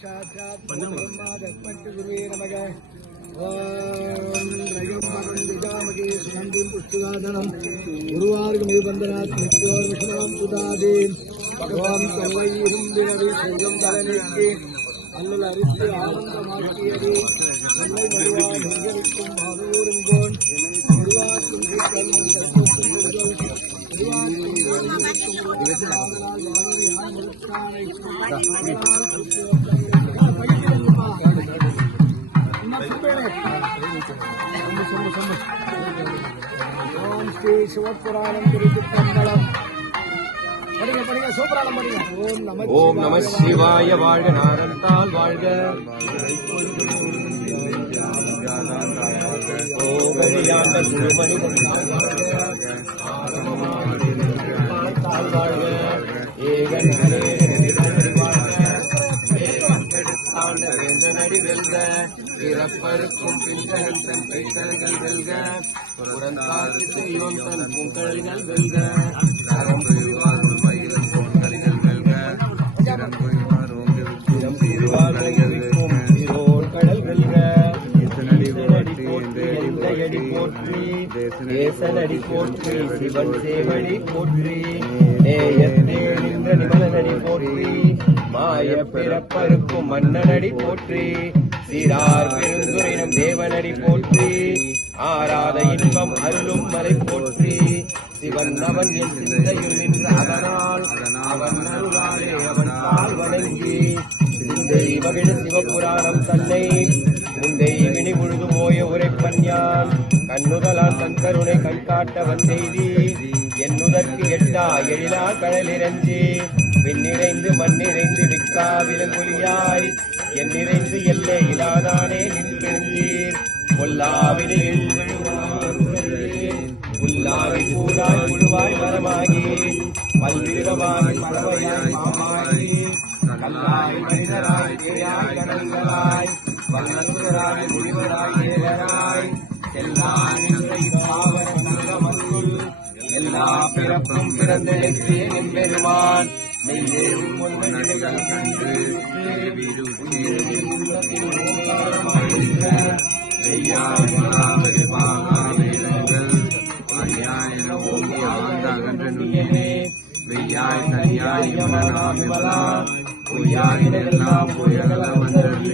साक्षात् ब्रह्मादस्मत्गुरुवे नमः। ओम रयम्बरं दिजामगे सुगन्धिं पुष्टिवर्धनं गुरुवार्गमेवन्दनात् नित्योर्विषमं पुदादीन् भगवान् कल्लयिहुं दिनवि शैलं दलनेक्के அல்லல் அரித்து ஆனந்தமாக்கியதே என்னை மறுவான் நிகழ்க்கும் பாதூருங்கோன் மறுவாக்கும் கல்வன் கல்வத்தும் முருகல் ஓம் ஸ்ரீ சிவபுராணம் திருச்சிற்றம்பலம் ஓம் நம சிவாய வாழ்க நாரந்தால் வாழ்க வாழ்க ஏகன் நடி வெல்க இறப்பருக்கும் பின்தகன் தன் கைத்தர்கள் வெல்க புறந்தாக்கு செய்வோம் தன் பூங்கல்கள் வெல்க தேசனடி போற்றி சிவன் சேவடி போற்றி நின்ற நிமலனடி போற்றி மாய பிறப்பருக்கும் மன்னனடி போற்றி சீரார் பெருந்துரையினம் தேவனடி போற்றி ஆராத இன்பம் அருளும் மலை போற்றி சிவன் அவன் என் சிந்தையில் நின்ற அதனால் அவன் அருளாலே அவன் பால் வணங்கி சிந்தை மகிழ சிவபுராணம் தன்னை முந்தை வினி முழுது மோய உரைப்பன் யான் கண்ணுதலான் தன் கருணை கண் காட்ட வந்தெய்தி என்னுதற்கு எட்டா எழிலா கடலிறஞ்சி விண்ணிறைந்து மண்ணிறைந்து விக்கா விலங்குலியாய் என் நிறைந்து எல்லை இலாதானே நின் பெருந்தீர் பொல்லாவினில் உள்ளாவி கூடாய் முழுவாய் மரமாகி பல்விருகமாய் பறவையாய் மாமாயி கல்லாய் மனிதராய் பேயாய் கடல்களாய் வல்லசுராய் முனிவராய் ஏகராய் செல்லாய் நின்ற இப்பாவர கனகமக்குள் எல்லா பிறப்பும் பிறந்தெழுத்தே என் பெருமான் மெய்யேறும் முன்னிலைகள் கண்டு வெய்யாய் தனியாய் பொய்யாயினெல்லாம் பொய்யகல வந்தது